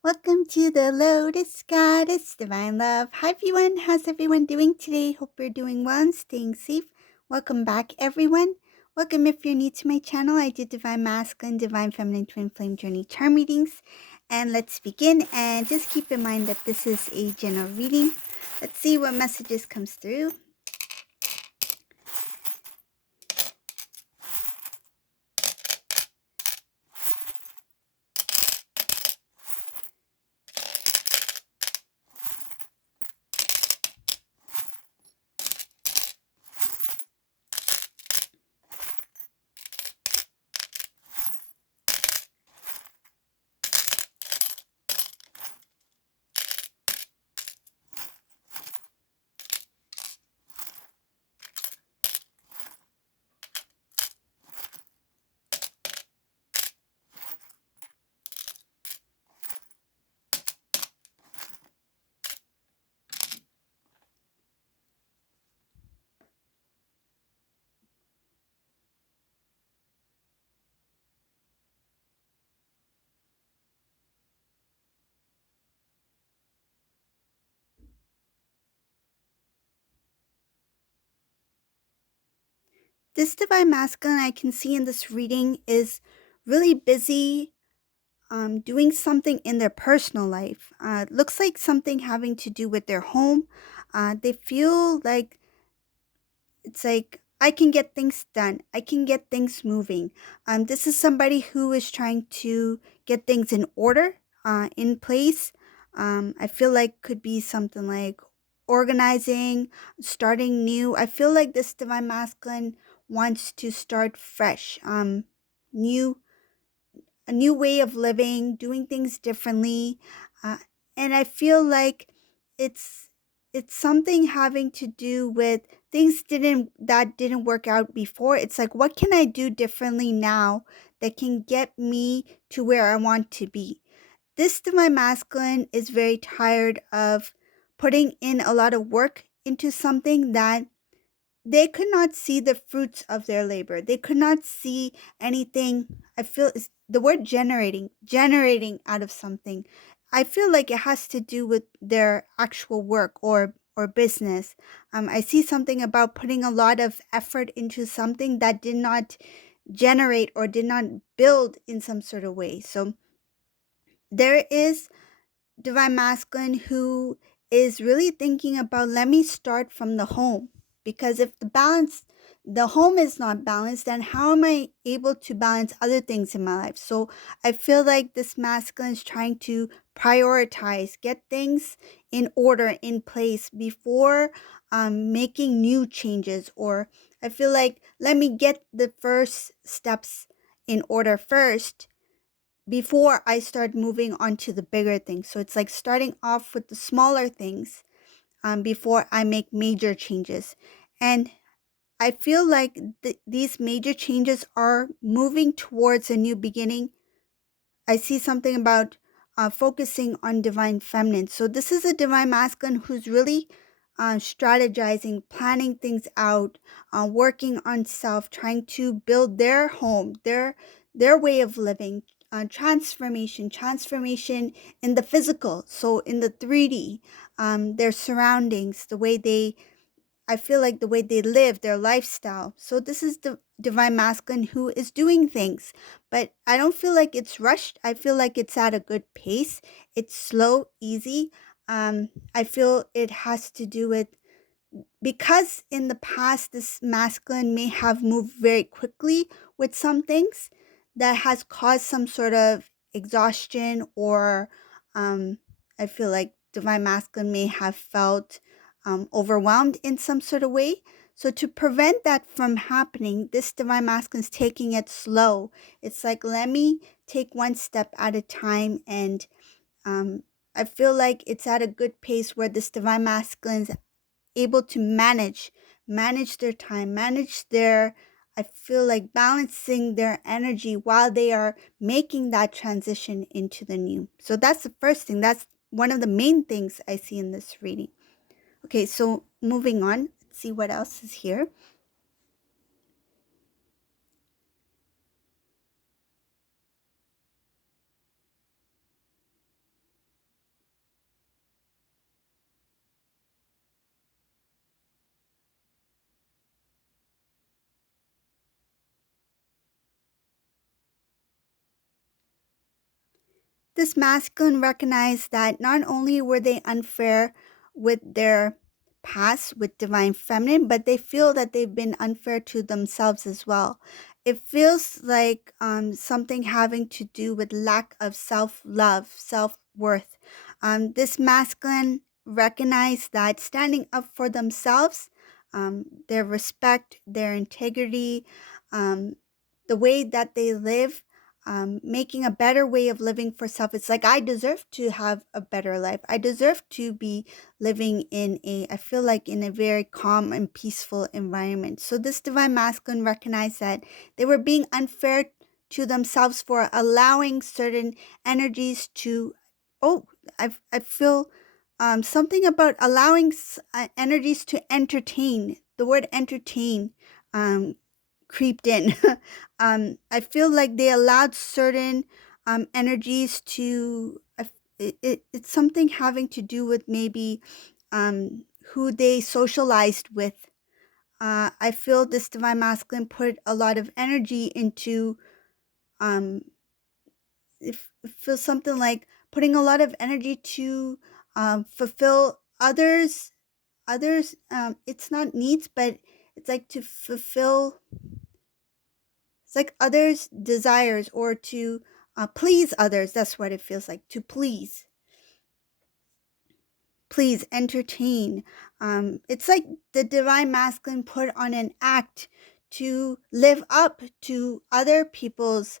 Welcome to the Lotus Goddess Divine Love. Hi everyone, how's everyone doing today? Hope you're doing well and staying safe. Welcome back everyone. Welcome if you're new to my channel. I do Divine Masculine, Divine Feminine Twin Flame Journey Charm readings. And let's begin, and just keep in mind that this is a general reading. Let's see what messages comes through. This Divine Masculine I can see in this reading is really busy doing something in their personal life. Looks like something having to do with their home. They feel like it's like I can get things done. I can get things moving. This is somebody who is trying to get things in order, in place. I feel like could be something like organizing, starting new. I feel like this Divine Masculine wants to start fresh, new a new way of living, doing things differently. Uh, and I feel like it's it's something having to do with things didn't work out before. It's like what can I do differently now that can get me to where I want to be? This Divine Masculine is very tired of putting in a lot of work into something that they could not see the fruits of their labor. They could not see anything. I feel is the word generating out of something. I feel like it has to do with their actual work or business. I see something about putting a lot of effort into something that did not generate or did not build in some sort of way. So there is Divine Masculine who is really thinking about let me start from the home, because if the home is not balanced, then how am I able to balance other things in my life? So I feel like this masculine is trying to prioritize, get things in order, in place before making new changes. Or I feel like let me get the first steps in order first before I start moving on to the bigger things. So it's like starting off with the smaller things before I make major changes. And I feel like these major changes are moving towards a new beginning. I see something about focusing on divine feminine. So this is a divine masculine who's really strategizing, planning things out, working on self, trying to build their home, their way of living, transformation in the physical. So in the 3D, their surroundings, the way they I feel like the way they live, their lifestyle. So this is the divine masculine who is doing things, but I don't feel like it's rushed. I feel like it's at a good pace. It's slow, easy. I feel it has to do with because in the past this masculine may have moved very quickly with some things that has caused some sort of exhaustion or I feel like divine masculine may have felt overwhelmed in some sort of way. So to prevent that from happening, this divine masculine is taking it slow. It's like let me take one step at a time, and I feel like it's at a good pace where this divine masculine is able to manage their time, manage their I feel like balancing their energy while they are making that transition into the new. So that's the first thing. That's one of the main things I see in this reading. Okay, so moving on, let's see what else is here. This masculine recognized that not only were they unfair with their past with divine feminine, but they feel that they've been unfair to themselves as well. It feels like something having to do with lack of self love, self worth. This masculine recognized that standing up for themselves, their respect, their integrity, um, the way that they live, making a better way of living for self. It's like I deserve to have a better life. I deserve to be living in I feel like in a very calm and peaceful environment. So this divine masculine recognized that they were being unfair to themselves for allowing certain energies to, oh, I feel something about allowing energies to entertain. The word entertain um, creeped in. I feel like they allowed certain energies to. It's something having to do with maybe who they socialized with. I feel this divine masculine put a lot of energy into. Um, it feels something like putting a lot of energy to fulfill others. It's not needs, but it's like to fulfill. It's like others' desires or to please others. That's what it feels like to please, entertain. It's like the divine masculine put on an act to live up to other people's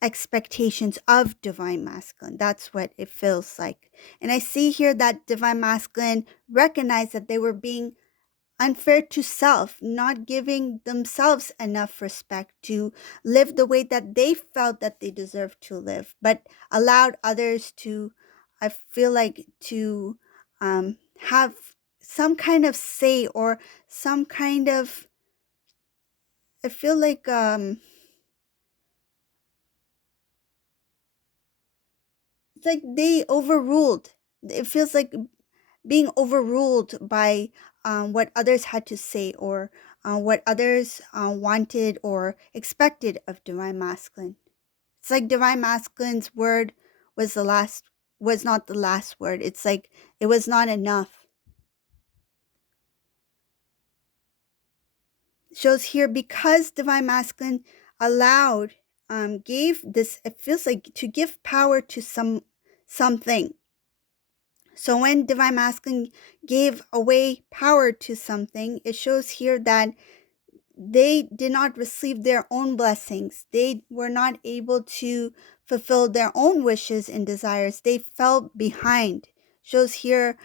expectations of divine masculine. That's what it feels like. And I see here that divine masculine recognized that they were being unfair to self, not giving themselves enough respect to live the way that they felt that they deserved to live, but allowed others to, I feel like, to have some kind of say or some kind of, I feel like, it's like they overruled. It feels like being overruled by what others had to say or what others wanted or expected of divine masculine. It's like divine masculine's word was the last was not the last word. It's like it was not enough. It shows here because divine masculine allowed gave this, it feels like to give power to something. So when divine masculine gave away power to something, it shows here that they did not receive their own blessings. They were not able to fulfill their own wishes and desires. They fell behind. Shows here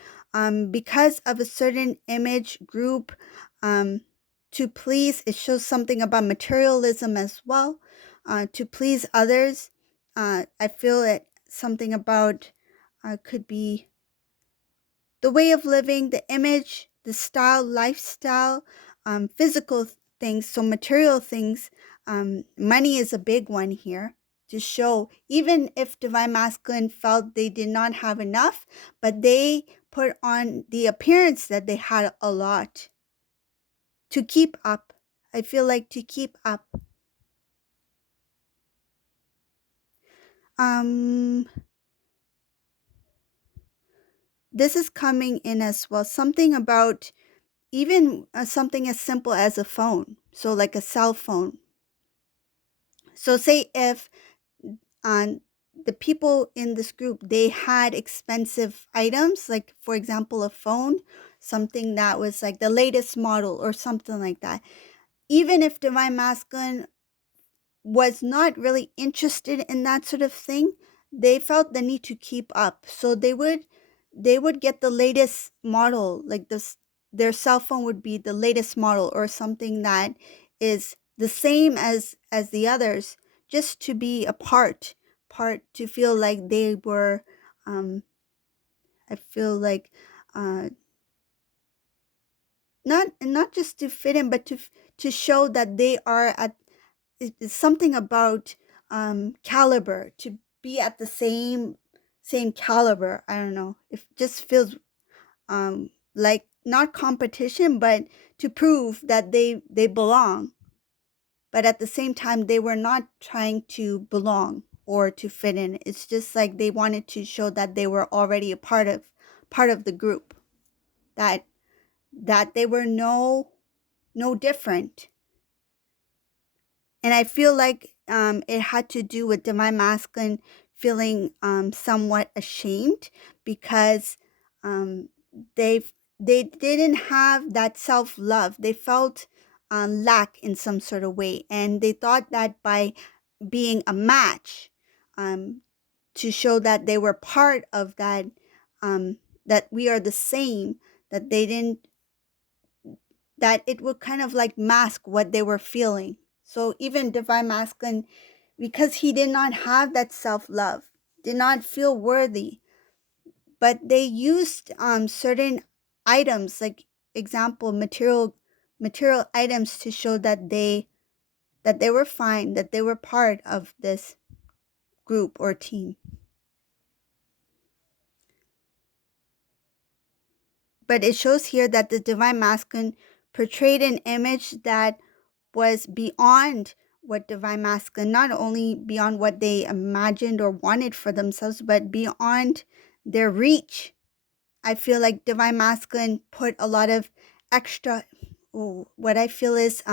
because of a certain image group um, to please. It shows something about materialism as well. To please others. I feel it something about could be the way of living, the image, the style, lifestyle, physical things, so material things. Money is a big one here to show, even if divine masculine felt they did not have enough, but they put on the appearance that they had a lot to keep up. I feel like to keep up. Um, this is coming in as well. Something about even something as simple as a phone. So, like a cell phone. So, say if the people in this group they had expensive items, like for example, a phone, something that was like the latest model or something like that. Even if divine masculine was not really interested in that sort of thing, they felt the need to keep up. So they would get the latest model, like this their cell phone would be the latest model or something that is the same as the others, just to be a part to feel like they were I feel like uh not just to fit in, but to show that they are at it's something about caliber, to be at the same caliber. I don't know, it just feels like not competition, but to prove that they belong, but at the same time they were not trying to belong. or to fit in. It's just like they wanted to show that they were already a part of the group, that they were no different. And I feel like it had to do with divine masculine feeling somewhat ashamed because um, they they didn't have that self love. They felt lack in some sort of way, and they thought that by being a match, um, to show that they were part of that, that we are the same, that they didn't, that it would kind of like mask what they were feeling. So even divine masculine, because he did not have that self love, did not feel worthy, but they used certain items, like example material items, to show that they were fine, that they were part of this group or team. But it shows here that the divine masculine portrayed an image that was beyond what divine masculine, not only beyond what they imagined or wanted for themselves, but beyond their reach. I feel like divine masculine put a lot of extra. What I feel is,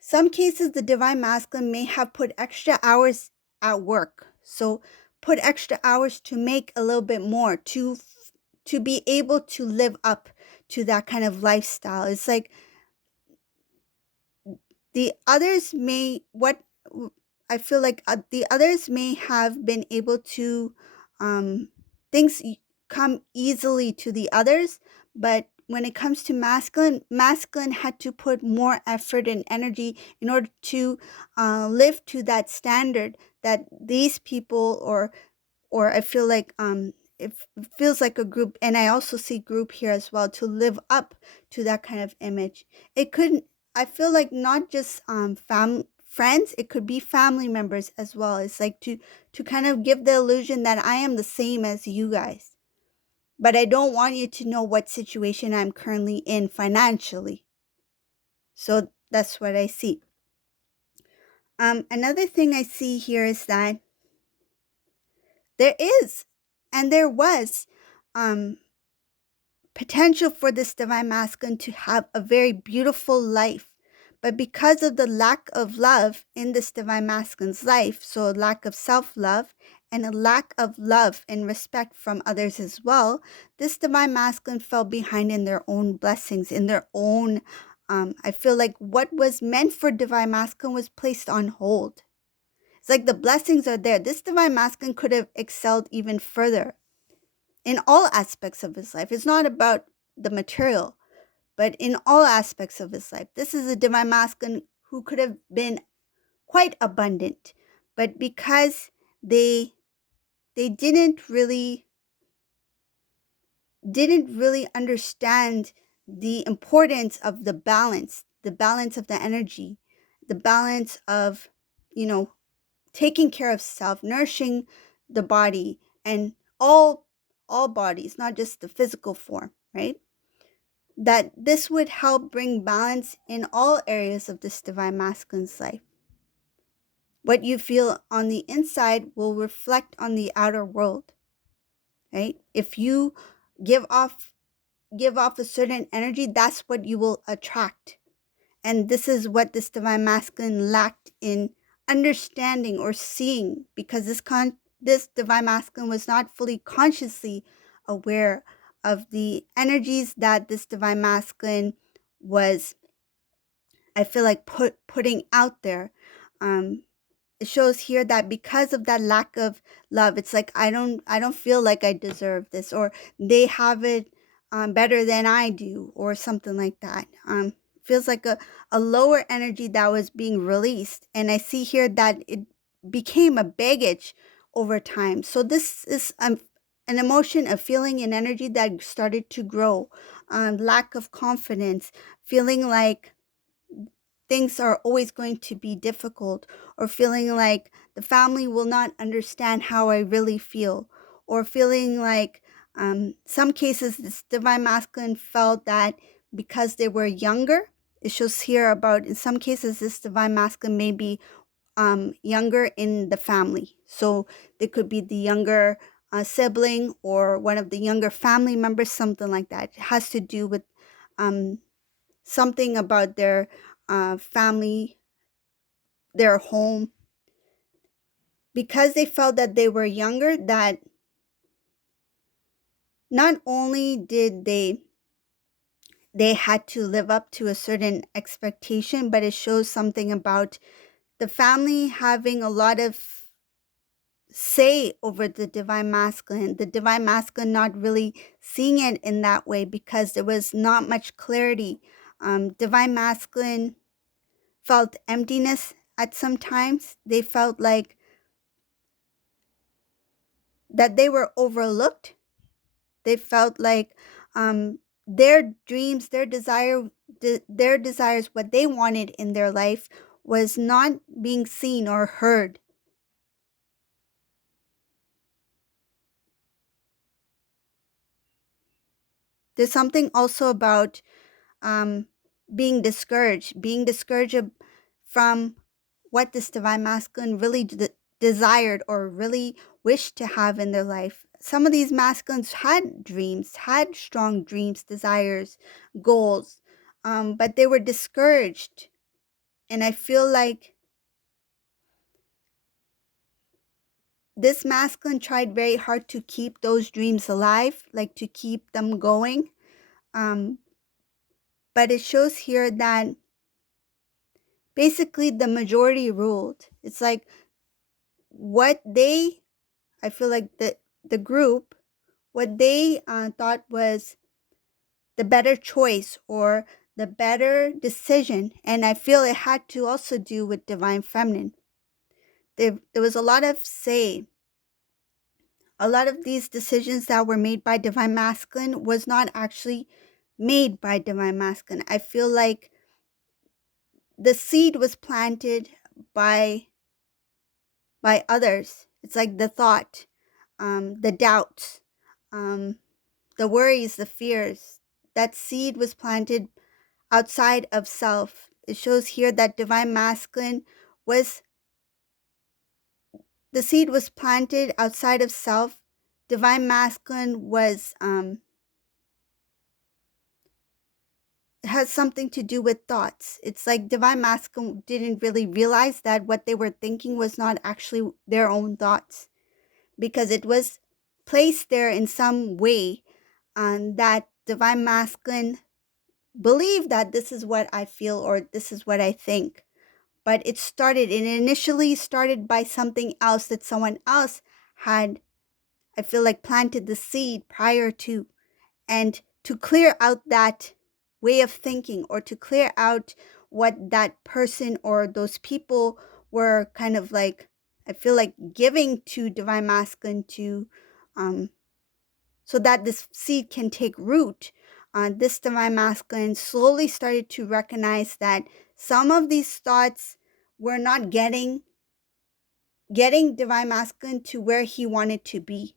some cases the divine masculine may have put extra hours at work. So put extra hours to make a little bit more, to be able to live up to that kind of lifestyle. It's like the others may what I feel like the others may have been able to, um things come easily to the others, but when it comes to masculine had to put more effort and energy in order to live to that standard that these people, or I feel like it feels like a group, and I also see group here as well, to live up to that kind of image. It couldn't. I feel like not just friends, it could be family members as well. It's like to kind of give the illusion that I am the same as you guys, but I don't want you to know what situation I'm currently in financially. So that's what I see. Another thing I see here is that there is, and there was, um potential for this divine masculine to have a very beautiful life. But because of the lack of love in this divine masculine's life, so a lack of self love and a lack of love and respect from others as well, this divine masculine fell behind in their own blessings, in their own. I feel like what was meant for divine masculine was placed on hold. It's like the blessings are there. This divine masculine could have excelled even further in all aspects of his life. It's not about the material, but in all aspects of his life. This is a divine masculine who could have been quite abundant, but because they they didn't really understand the importance of the balance of the energy, the balance of, you know, taking care of self, nourishing the body, and all bodies, not just the physical form, right? That this would help bring balance in all areas of this divine masculine's life. What you feel on the inside will reflect on the outer world, right? If you give off a certain energy, that's what you will attract. And this is what this divine masculine lacked in understanding or seeing, because this divine masculine was not fully consciously aware of the energies that this divine masculine was, I feel like, putting out there. Um, it shows here that because of that lack of love, it's like I don't feel like I deserve this, or they have it better than I do, or something like that. Feels like a lower energy that was being released, and I see here that it became a baggage over time. So this is an emotion, a feeling, an energy that started to grow. Lack of confidence, feeling like things are always going to be difficult, or feeling like the family will not understand how I really feel, or feeling like, some cases, this divine masculine felt that because they were younger, it shows here about, in some cases, this divine masculine may be younger in the family. So they could be the younger sibling or one of the younger family members, something like that. It has to do with um, something about their family, their home, because they felt that they were younger, that not only did they had to live up to a certain expectation, but it shows something about the family having a lot of say over the divine masculine not really seeing it in that way because there was not much clarity. Divine masculine felt emptiness at some times. They felt like that they were overlooked. They felt like their dreams, their desires, what they wanted in their life was not being seen or heard. There's something also about um, being discouraged from what this divine masculine really desired or really wished to have in their life. Some of these masculines had dreams, had strong dreams, desires, goals, but they were discouraged. And I feel like this masculine tried very hard to keep those dreams alive, like to keep them going. Um, but it shows here that basically the majority ruled. It's like what they, I feel like the group, what they thought was the better choice or the better decision. And I feel it had to also do with divine feminine. There was a lot of say. A lot of these decisions that were made by divine masculine was not actually made by divine masculine. I feel like the seed was planted by by others. It's like the thought, the doubts, um, the worries, the fears. That seed was planted outside of self. It shows here that divine masculine was the seed was planted outside of self. Divine masculine was has something to do with thoughts. It's like divine masculine didn't really realize that what they were thinking was not actually their own thoughts because it was placed there in some way, that divine masculine believed that this is what I feel or this is what I think. But it initially started by something else that someone else had, I feel like, planted the seed prior to. And to clear out that way of thinking or to clear out what that person or those people were kind of like, I feel like giving to divine masculine to um, so that this seed can take root. This divine masculine slowly started to recognize that some of these thoughts were not getting divine masculine to where he wanted to be.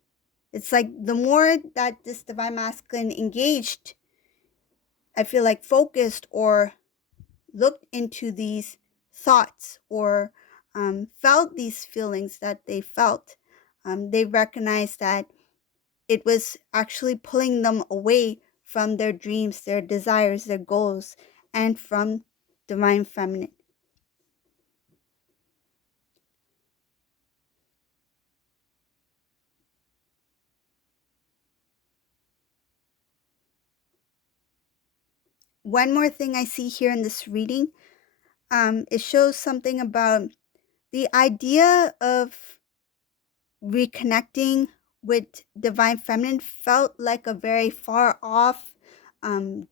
It's like the more that this divine masculine engaged, I feel like focused or looked into these thoughts or felt these feelings that they felt, they recognized that it was actually pulling them away from their dreams, their desires, their goals, and from divine feminine. One more thing I see here in this reading, it shows something about the idea of reconnecting with divine feminine felt like a very far off. Um,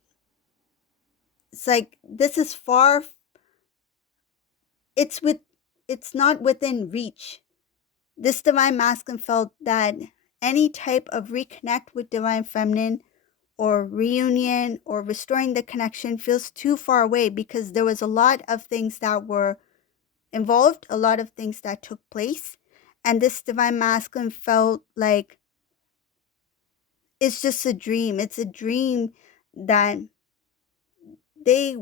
it's like this is far. It's with. It's not within reach. This divine masculine felt that any type of reconnect with divine feminine or reunion or restoring the connection feels too far away because there was a lot of things that were involved, a lot of things that took place. And this divine masculine felt like it's just a dream. It's a dream that they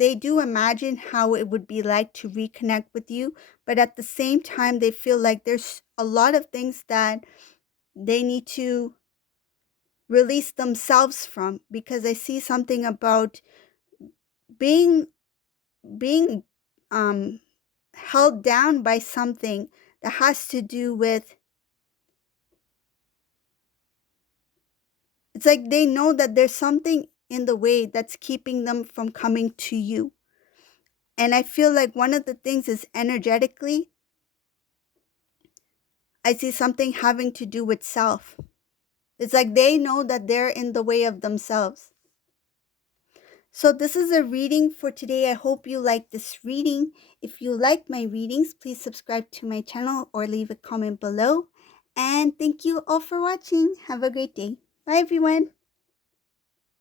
they do imagine how it would be like to reconnect with you, but at the same time, they feel like there's a lot of things that they need to release themselves from, because I see something about being being um held down by something that has to do with, it's like they know that there's something in the way that's keeping them from coming to you. And I feel like one of the things is energetically, I see something having to do with self. It's like they know that they're in the way of themselves. So, this is a reading for today. I hope you like this reading. If you like my readings, please subscribe to my channel or leave a comment below. And thank you all for watching. Have a great day. Bye, everyone.